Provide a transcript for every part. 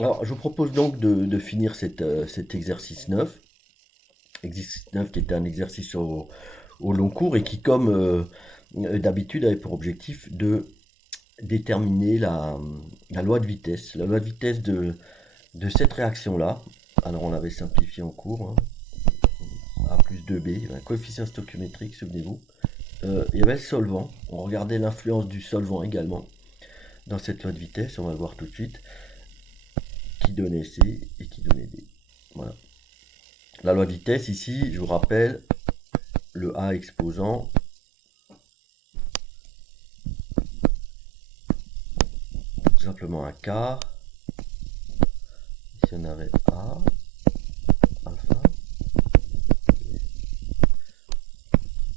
Alors, je vous propose donc de finir cet exercice 9 qui était un exercice au long cours et qui, comme d'habitude, avait pour objectif de déterminer la loi de vitesse. La loi de vitesse de cette réaction-là. Alors, on l'avait simplifié en cours, hein. A plus 2B, un coefficient stoichiométrique, souvenez-vous. Il y avait le solvant. On regardait l'influence du solvant également dans cette loi de vitesse. On va le voir tout de suite. Qui donnait C et qui donnait D. Voilà. La loi de vitesse, ici, je vous rappelle, le A exposant tout simplement un quart. Ici, on avait A, alpha,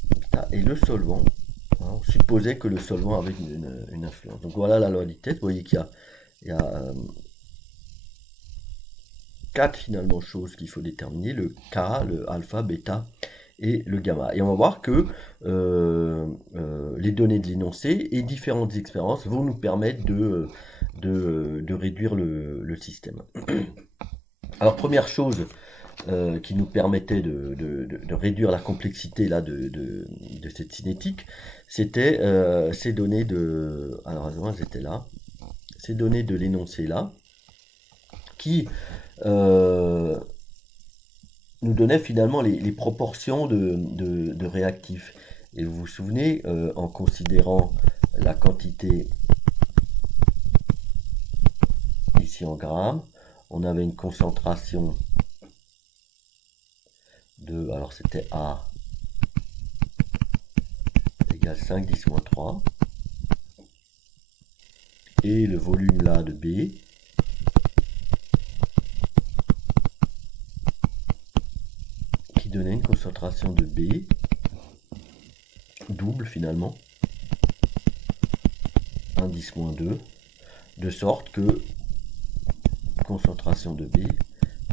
bêta, et le solvant. On supposait que le solvant avait une influence. Donc voilà la loi de vitesse. Vous voyez qu'il y a quatre finalement choses qu'il faut déterminer, le K, le alpha, bêta et le gamma. Et on va voir que les données de l'énoncé et différentes expériences vont nous permettre de réduire le système. Alors première chose qui nous permettait de réduire la complexité là, de cette cinétique, c'était ces données de... Alors elles étaient là. Ces données de l'énoncé là, qui euh, nous donnait finalement les proportions de réactifs. Et vous vous souvenez, en considérant la quantité ici en grammes, on avait une concentration de, alors c'était A égale 5 10 moins 3, et le volume là de B qui donnait une concentration de B double finalement, 1 10 moins 2, de sorte que concentration de B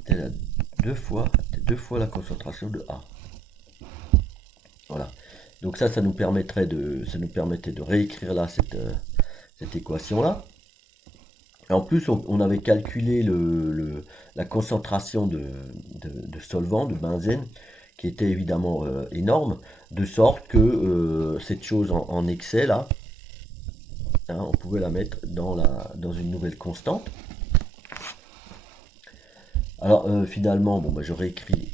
était deux fois la concentration de A. Voilà. Donc ça nous permettait de réécrire là cette équation-là. Et en plus, on avait calculé la concentration de solvant, de benzène, qui était évidemment énorme, de sorte que cette chose en excès, là, hein, on pouvait la mettre dans une nouvelle constante. Alors finalement, bon, bah, je réécris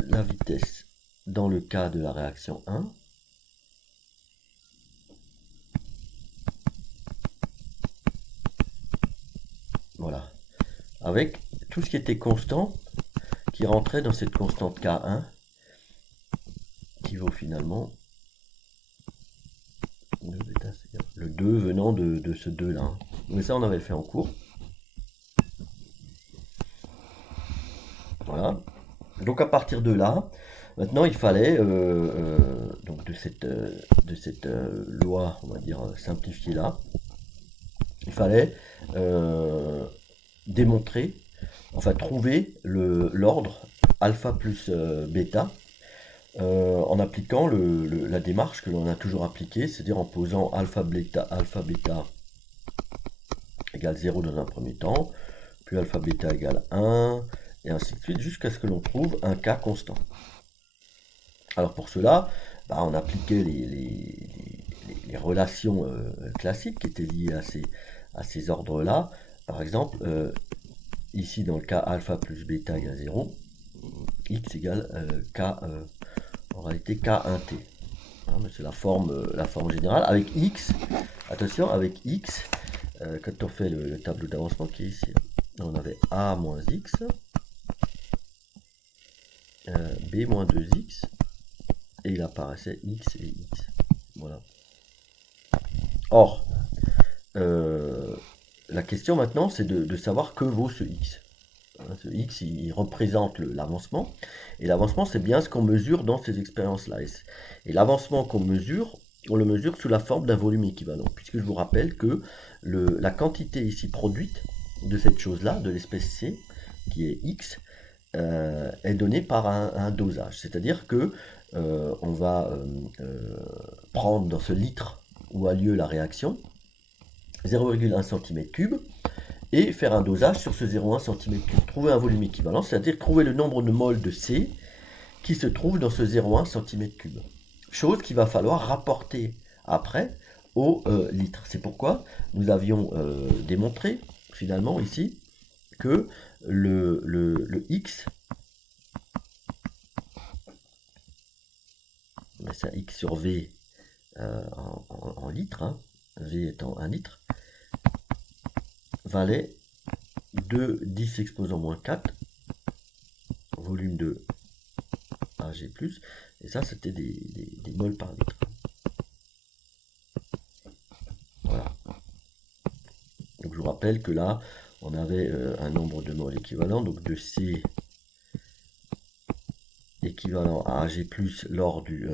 la vitesse dans le cas de la réaction 1. Voilà. Avec tout ce qui était constant qui rentrait dans cette constante K1 qui vaut finalement le 2 venant de ce 2 là. Mais ça on avait fait en cours. Voilà. Donc à partir de là, maintenant il fallait donc de cette loi, on va dire simplifiée là, il fallait démontrer, enfin trouver l'ordre alpha plus bêta en appliquant la démarche que l'on a toujours appliquée, c'est-à-dire en posant alpha bêta égale 0 dans un premier temps, puis alpha bêta égale 1, et ainsi de suite, jusqu'à ce que l'on trouve un K constant. Alors pour cela, bah, on appliquait les relations classiques qui étaient liées à ces ordres-là. Par exemple, ici dans le cas alpha plus bêta égale 0, x égale K, en réalité K1T. Hein, c'est la forme générale. Avec x, attention, avec x, quand on fait le tableau d'avancement qui est ici, on avait A moins x, B moins 2x, et il apparaissait x et x. Voilà. Or, la question maintenant, c'est de savoir que vaut ce x. Ce x, il représente l'avancement, et l'avancement, c'est bien ce qu'on mesure dans ces expériences-là. Et l'avancement qu'on mesure, on le mesure sous la forme d'un volume équivalent, puisque je vous rappelle que la quantité ici produite de cette chose-là, de l'espèce C, qui est x, est donnée par un dosage. C'est-à-dire que on va prendre dans ce litre où a lieu la réaction 0,1 cm3 et faire un dosage sur ce 0,1 cm3. Trouver un volume équivalent, c'est-à-dire trouver le nombre de moles de C qui se trouve dans ce 0,1 cm3. Chose qu'il va falloir rapporter après au litre. C'est pourquoi nous avions démontré finalement ici que le X, c'est un X sur V en litres, hein, V étant 1 litre, valait 2 10 exposant moins 4 volume de Ag+, et ça c'était des moles par litre. Voilà. Donc je vous rappelle que là, on avait un nombre de moles équivalent, donc de C équivalent à Ag+ lors du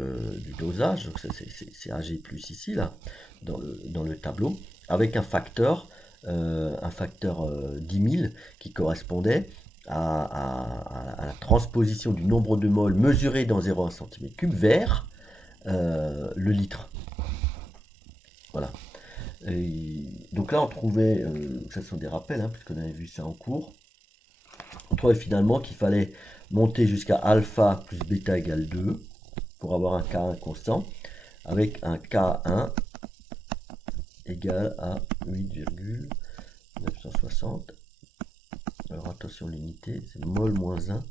dosage, donc c'est Ag+ ici, là, dans le tableau, avec un facteur 10 000 qui correspondait à la transposition du nombre de moles mesuré dans 0,1 cm3 vers le litre. Voilà. Et donc là, on trouvait, ce sont des rappels, hein, puisqu'on avait vu ça en cours, on trouvait finalement qu'il fallait monter jusqu'à alpha plus bêta égale 2 pour avoir un K1 constant, avec un K1 égal à 8,960. Alors attention, l'unité, c'est mol moins 1.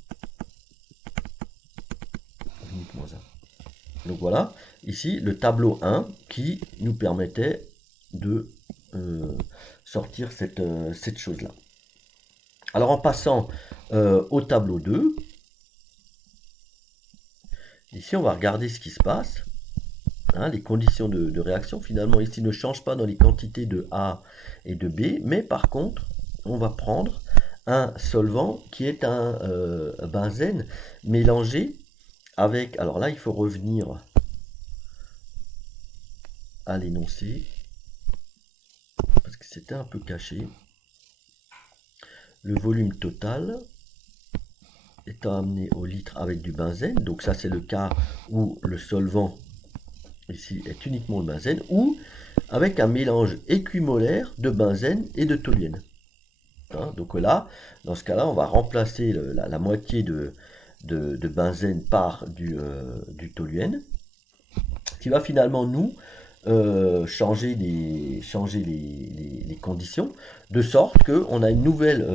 Unité moins 1. Donc voilà, ici le tableau 1 qui nous permettait de sortir cette chose-là. Alors en passant au tableau 2, ici on va regarder ce qui se passe. Hein, les conditions de réaction finalement ici ne changent pas dans les quantités de A et de B, mais par contre on va prendre un solvant qui est un benzène mélangé avec, alors là il faut revenir à l'énoncé parce que c'était un peu caché. Le volume total étant amené au litre avec du benzène, donc ça c'est le cas où le solvant ici est uniquement le benzène, ou avec un mélange équimolaire de benzène et de toluène. Hein, donc là, dans ce cas-là, on va remplacer la moitié de benzène par du toluène, qui va finalement nous changer les conditions, de sorte qu'on a une nouvelle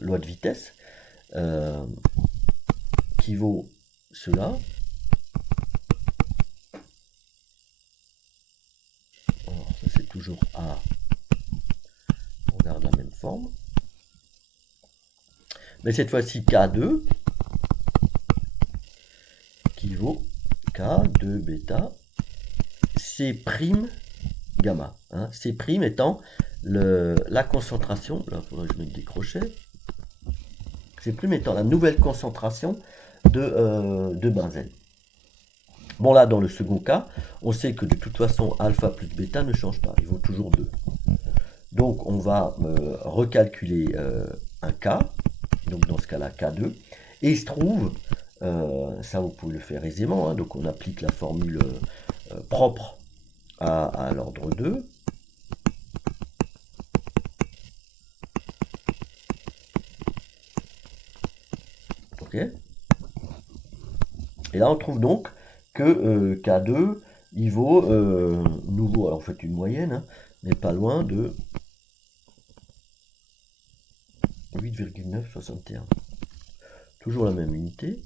loi de vitesse qui vaut cela. Alors, ça c'est toujours A. On garde la même forme. Mais cette fois-ci K2 qui vaut K2 bêta C' gamma. Hein. C' étant la concentration, là il faudrait que je mette des crochets, C' étant la nouvelle concentration de benzène. Bon là dans le second cas, on sait que de toute façon alpha plus bêta ne change pas, il vaut toujours 2. Donc on va recalculer un K, donc dans ce cas-là K2, et il se trouve, ça vous pouvez le faire aisément, hein, donc on applique la formule propre à l'ordre 2. Ok. Et là on trouve donc que K2 il vaut nouveau, alors en fait une moyenne, hein, mais pas loin de 8,961. Toujours la même unité.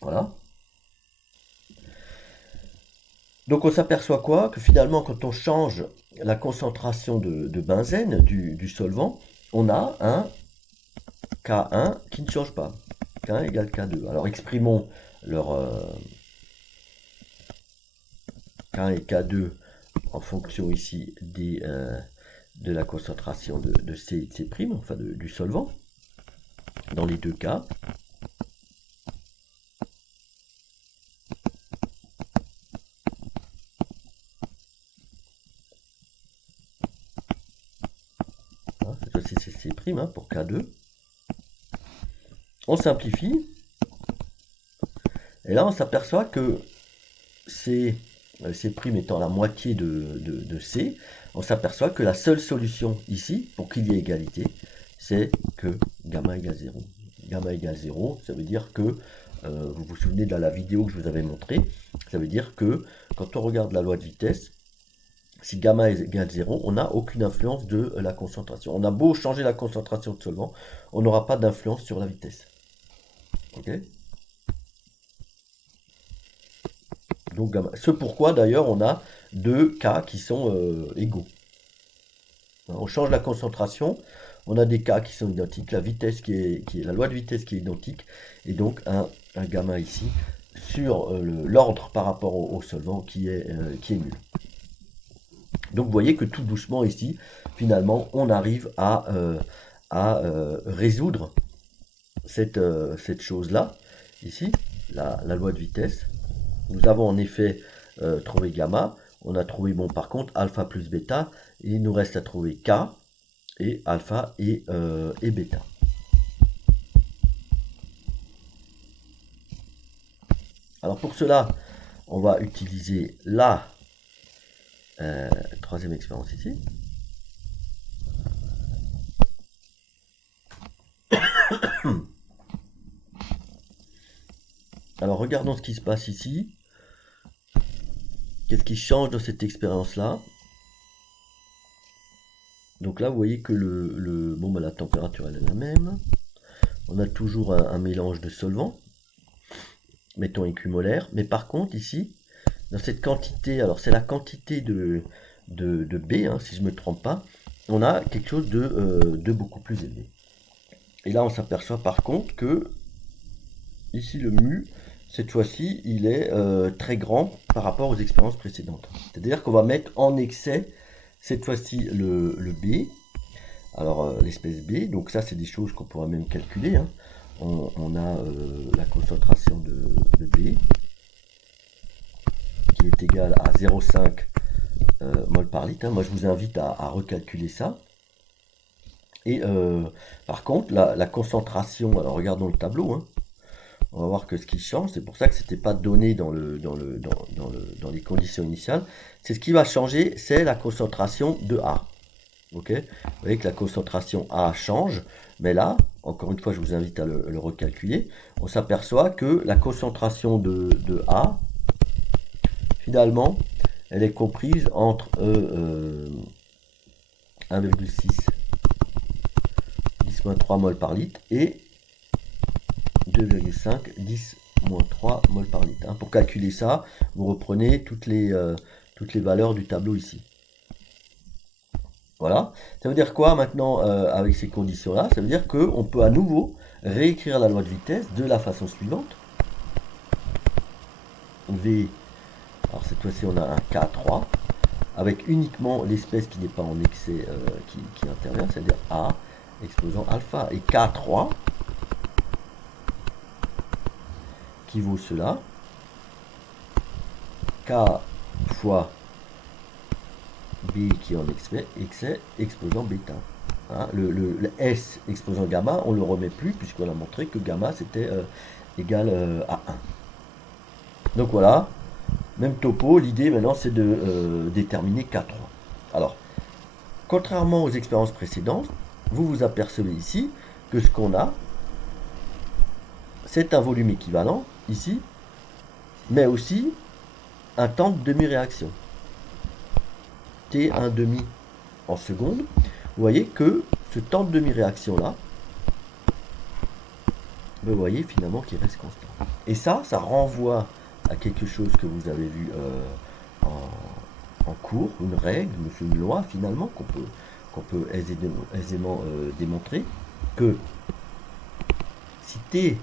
Voilà. Donc on s'aperçoit quoi? Que finalement quand on change la concentration de benzène du solvant, on a un K1 qui ne change pas. K1 égale K2. Alors exprimons leur K1 et K2 en fonction ici de la concentration de C et de C', enfin du solvant, dans les deux cas. Cette fois-ci c'est C' hein, pour K2. On simplifie. Et là, on s'aperçoit que C prime étant la moitié de C, on s'aperçoit que la seule solution ici, pour qu'il y ait égalité, c'est que gamma égale 0. Gamma égale 0, ça veut dire que, vous vous souvenez de la vidéo que je vous avais montrée, ça veut dire que quand on regarde la loi de vitesse, si gamma égale 0, on n'a aucune influence de la concentration. On a beau changer la concentration de solvant, on n'aura pas d'influence sur la vitesse. Ok ? Donc, ce pourquoi d'ailleurs on a deux cas qui sont égaux. On change la concentration, on a des cas qui sont identiques, la vitesse qui est la loi de vitesse qui est identique, et donc un gamma ici sur l'ordre par rapport au solvant qui est nul. Donc vous voyez que tout doucement ici, finalement, on arrive à résoudre cette chose-là, ici, la loi de vitesse. Nous avons en effet trouvé gamma, on a trouvé, bon, par contre, alpha plus bêta, et il nous reste à trouver k, et alpha et bêta. Alors pour cela, on va utiliser la troisième expérience ici. Alors regardons ce qui se passe ici. Qu'est-ce qui change dans cette expérience-là? Donc là, vous voyez que la température elle est la même. On a toujours un mélange de solvants, mettons équimolaire. Mais par contre, ici, dans cette quantité, alors c'est la quantité de B, hein, si je ne me trompe pas, on a quelque chose de beaucoup plus élevé. Et là, on s'aperçoit par contre que, ici, le mu, cette fois-ci, il est très grand par rapport aux expériences précédentes. C'est-à-dire qu'on va mettre en excès, cette fois-ci, le B, alors l'espèce B, donc ça, c'est des choses qu'on pourra même calculer, hein. On a la concentration de B, qui est égale à 0,5 mol par litre. Hein. Moi, je vous invite à recalculer ça. Et par contre, la concentration, alors regardons le tableau, hein. On va voir que ce qui change, c'est pour ça que ce n'était pas donné dans les conditions initiales. C'est ce qui va changer, c'est la concentration de A. Ok ? Vous voyez que la concentration A change, mais là, encore une fois, je vous invite à le recalculer. On s'aperçoit que la concentration de A, finalement, elle est comprise entre 1,6 10-3 mol par litre et 2,5 10-3 mol par litre. Hein. Pour calculer ça, vous reprenez toutes les valeurs du tableau ici. Voilà. Ça veut dire quoi maintenant avec ces conditions-là? Ça veut dire qu'on peut à nouveau réécrire la loi de vitesse de la façon suivante. V, alors cette fois-ci on a un K3, avec uniquement l'espèce qui n'est pas en excès qui intervient, c'est-à-dire A exposant alpha. Et K3 qui vaut cela, K fois B qui est en excès exposant bêta. Hein, le S exposant gamma, on ne le remet plus puisqu'on a montré que gamma c'était égal à 1. Donc voilà, même topo, l'idée maintenant c'est de déterminer K3. Alors, contrairement aux expériences précédentes, vous vous apercevez ici que ce qu'on a, c'est un volume équivalent ici, mais aussi un temps de demi-réaction. T1,5 en seconde. Vous voyez que ce temps de demi-réaction là, vous voyez finalement qu'il reste constant. Et ça renvoie à quelque chose que vous avez vu en cours, une règle, une loi finalement qu'on peut aisément démontrer, que si T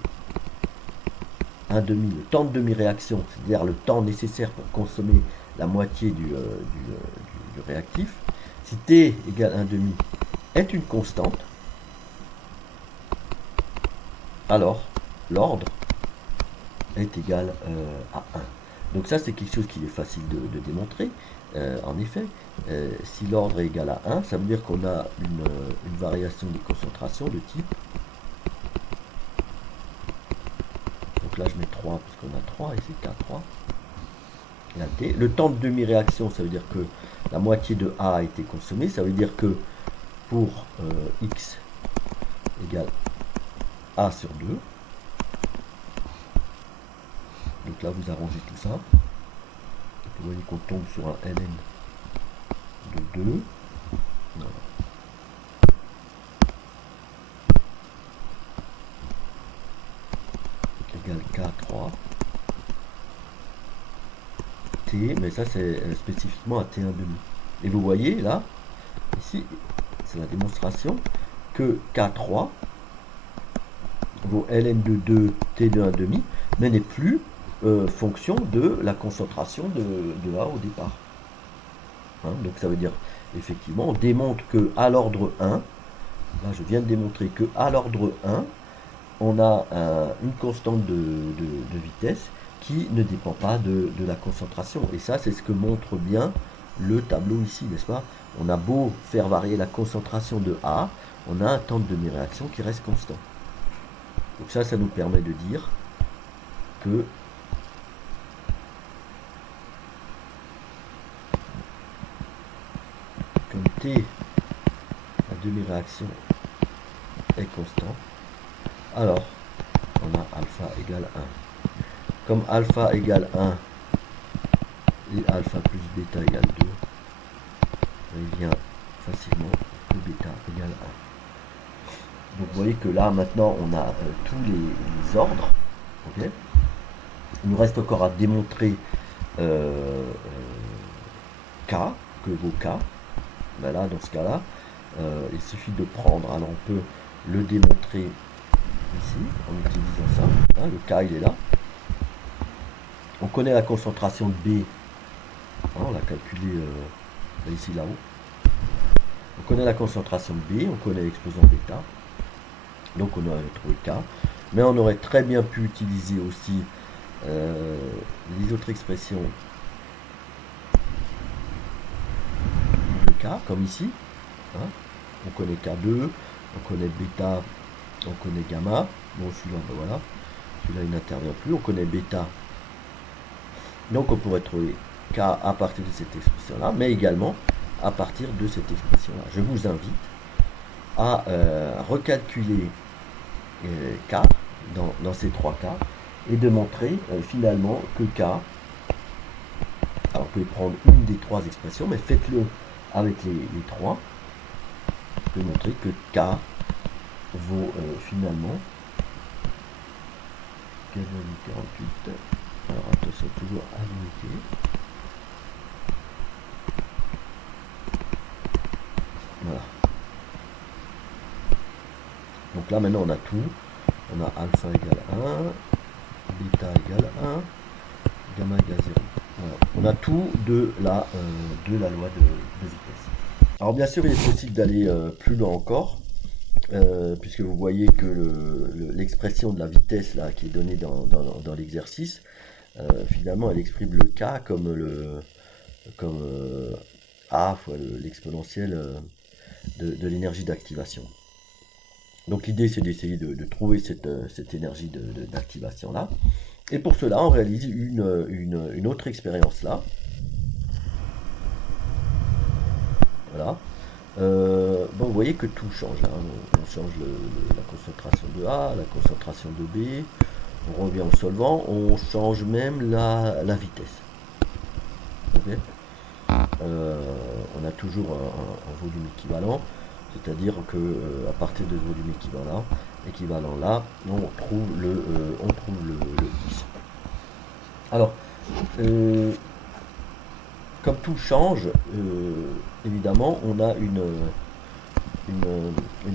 1,5, le temps de demi-réaction, c'est-à-dire le temps nécessaire pour consommer la moitié du réactif, si T égale 1,5 est une constante, alors l'ordre est égal à 1. Donc ça c'est quelque chose qui est facile de démontrer. En effet, si l'ordre est égal à 1, ça veut dire qu'on a une variation des concentrations de type, donc là je mets K3, puisqu'on a 3, et c'est K3. La T. Le temps de demi-réaction, ça veut dire que la moitié de A a été consommée. Ça veut dire que pour X égale A sur 2. Donc là, vous arrangez tout ça. Vous voyez qu'on tombe sur un ln de 2. Voilà. Égale K3. T, mais ça c'est spécifiquement à T1 demi. Et vous voyez là, ici, c'est la démonstration, que K3 vaut ln de 2 T de 1 demi, mais n'est plus fonction de la concentration de A au départ. Hein, donc ça veut dire, effectivement, on démontre que à l'ordre 1, là je viens de démontrer que à l'ordre 1, on a une constante de vitesse qui ne dépend pas de la concentration. Et ça, c'est ce que montre bien le tableau ici, n'est-ce pas? On a beau faire varier la concentration de A, on a un temps de demi-réaction qui reste constant. Donc ça nous permet de dire que comme T, la demi-réaction est constant, alors on a alpha égale 1. Comme alpha égale 1 et alpha plus bêta égale 2, il vient facilement que bêta égale 1. Donc vous voyez que là maintenant on a tous les ordres. Okay. Il nous reste encore à démontrer K, que vaut K. Ben là, dans ce cas-là, il suffit de prendre, alors on peut le démontrer ici en utilisant ça. Hein, le K il est là. On connaît la concentration de B. Hein, on l'a calculé ici là-haut. On connaît la concentration de B, on connaît l'exposant bêta. Donc on aurait trouvé K. Mais on aurait très bien pu utiliser aussi les autres expressions de K, comme ici. Hein. On connaît K2, on connaît bêta, on connaît gamma. Bon, celui-là, ben voilà. Celui-là, il n'intervient plus. On connaît bêta. Donc on pourrait trouver K à partir de cette expression-là, mais également à partir de cette expression-là. Je vous invite à recalculer K dans ces trois cas et de montrer finalement que K, alors vous pouvez prendre une des trois expressions, mais faites-le avec les trois, vous pouvez montrer que K vaut finalement 15,48. Alors attention, toujours à l'unité. Voilà. Donc là maintenant on a tout. On a alpha égale 1, bêta égale 1, gamma égale 0. Voilà. On a tout de la loi de vitesse. Alors bien sûr il est possible d'aller plus loin encore. Puisque vous voyez que l'expression de la vitesse là, qui est donnée dans l'exercice, finalement elle exprime le K comme A fois l'exponentielle de l'énergie d'activation. Donc l'idée c'est d'essayer de trouver cette énergie d'activation là. Et pour cela on réalise une autre expérience là. Voilà. Bon, vous voyez que tout change. Hein. On change la concentration de A, la concentration de B. On revient au solvant. On change même la vitesse. Okay. On a toujours un volume équivalent. C'est-à-dire que à partir de ce volume équivalent là, on trouve le X. Alors, comme tout change, évidemment, on a une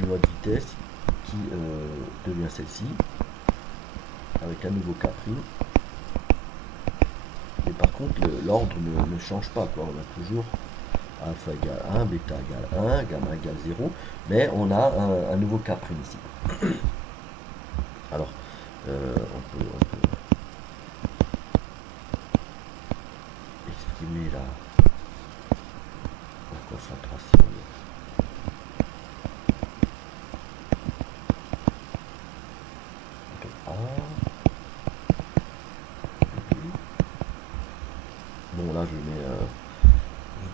loi de vitesse qui devient celle-ci, avec un nouveau K'. Mais par contre, l'ordre ne change pas, quoi. On a toujours alpha égale 1, bêta égale 1, gamma égale 0, mais on a un nouveau K' ici. Alors, on peut exprimer la concentration de A Bon là je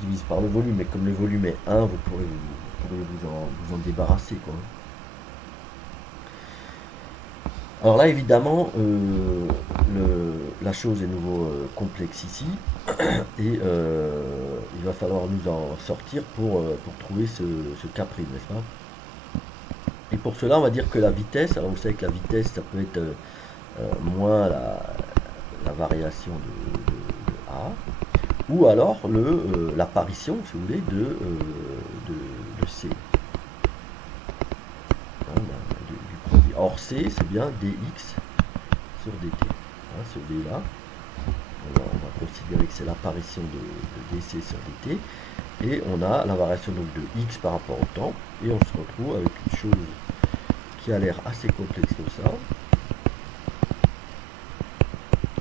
divise par le volume, mais comme le volume est 1, pourrez vous en débarrasser, quoi. Alors là, évidemment, la chose est nouveau complexe ici, et il va falloir nous en sortir pour trouver ce Capri, n'est-ce pas? Et pour cela, on va dire que la vitesse, alors vous savez que la vitesse, ça peut être moins la variation de A, ou alors l'apparition, si vous voulez, de C, hein, du produit. Or C, c'est bien dx sur dt. Hein, ce V là, on va considérer que c'est l'apparition de dc sur dt, et on a la variation donc de x par rapport au temps, et on se retrouve avec une chose qui a l'air assez complexe comme ça,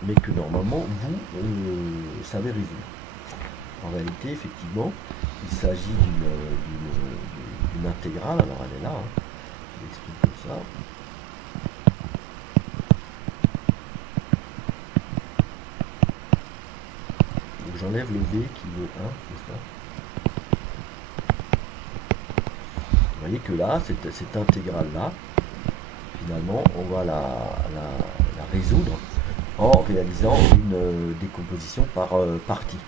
mais que normalement vous savez résoudre. En réalité, effectivement, il s'agit d'une intégrale, alors elle est là, hein. Je l'explique comme ça. Donc j'enlève le V qui vaut 1, n'est-ce pas? Vous voyez que là, cette intégrale-là, finalement, on va la résoudre en réalisant une décomposition par partie.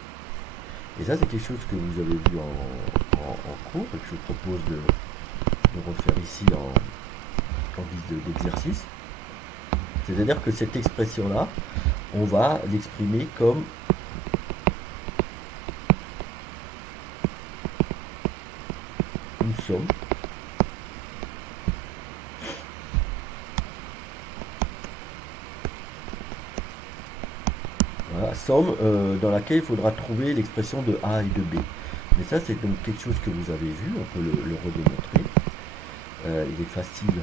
Et ça, c'est quelque chose que vous avez vu en cours et que je vous propose de refaire ici en guise d'exercice. C'est-à-dire que cette expression-là, on va l'exprimer comme une somme somme dans laquelle il faudra trouver l'expression de A et de B. Mais ça, c'est donc quelque chose que vous avez vu, on peut le redémontrer. Il est facile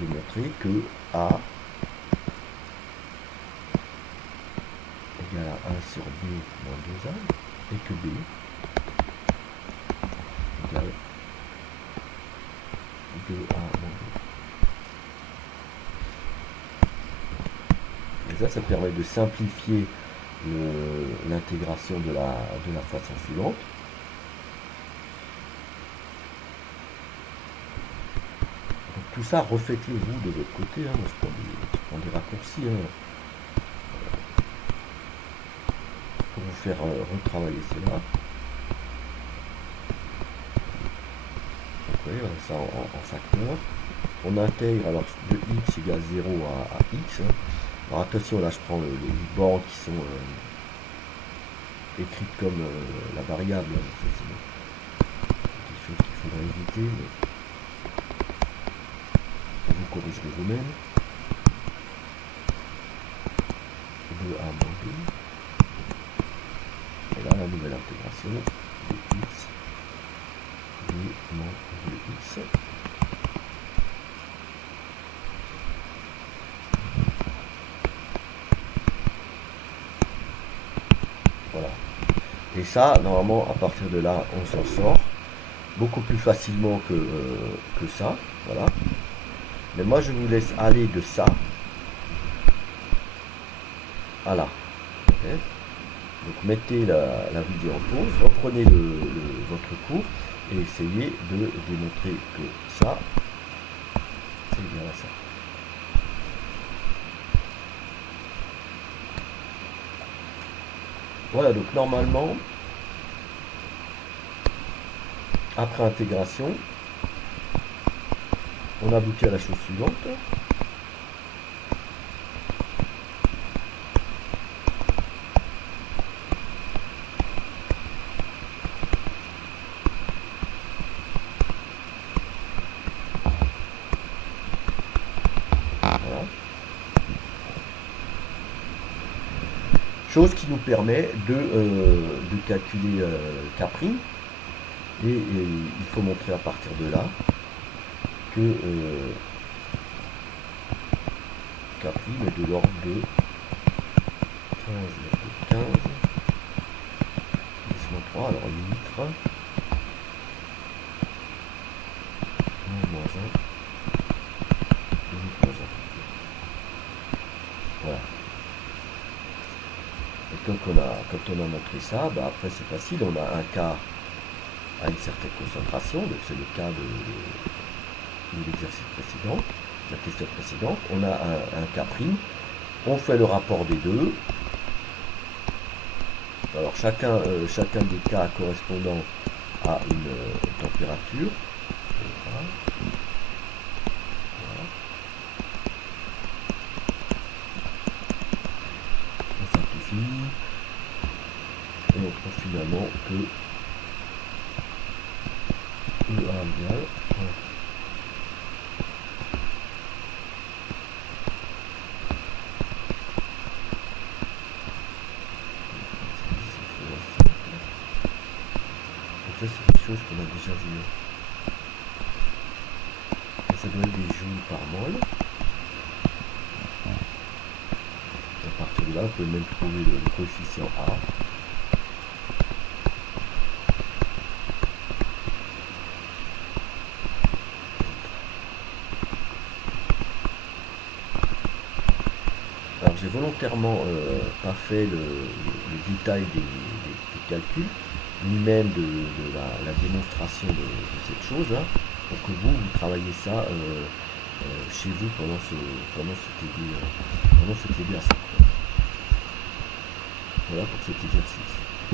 de montrer que A égale à 1 sur B moins 2A, et que B égale 2A moins 2. Et ça permet de simplifier l'intégration de la façon suivante. Donc tout ça, refaites-le vous de votre côté. Hein. Moi, je prends des raccourcis pour vous faire retravailler cela. Donc, vous voyez, ça en facteur. On intègre alors de x égale 0 à x. Hein. Alors attention, là je prends les bornes qui sont écrites comme la variable. C'est quelque chose qu'il faudra éviter, mais vous corrigerez vous-même. 2a moins 2. Et là, la nouvelle intégration de x, 2 moins 2x. Voilà. Et ça, normalement, à partir de là, on s'en sort beaucoup plus facilement que ça. Voilà. Mais moi, je vous laisse aller de ça à là. Okay. Donc, mettez la vidéo en pause, reprenez votre cours et essayez de démontrer que ça, c'est bien à ça. Voilà, donc normalement, après intégration, on aboutit à la chose suivante. Voilà. Chose qui nous permet de calculer Capri. Et il faut montrer à partir de là que Capri est de l'ordre de 15, 10-3, alors litre, moins 1, moins 1. Voilà. Et donc on a quand on a montré ça, bah, après c'est facile, on a un cas à une certaine concentration, donc c'est le cas de l'exercice précédent, la question précédente. On a un cas prime, on fait le rapport des deux. Alors chacun des cas correspondant à une température. Voilà. Voilà. On simplifie et on trouve finalement que EA égale. Voilà. Donc ça c'est des choses qu'on a déjà vues. Et ça doit être des joules par mol. À partir de là, on peut même trouver le coefficient A. Alors j'ai volontairement pas fait le détail des calculs, ni même de la démonstration de cette chose-là, pour que vous travaillez ça chez vous pendant ce TD à 5. Voilà pour cet exercice.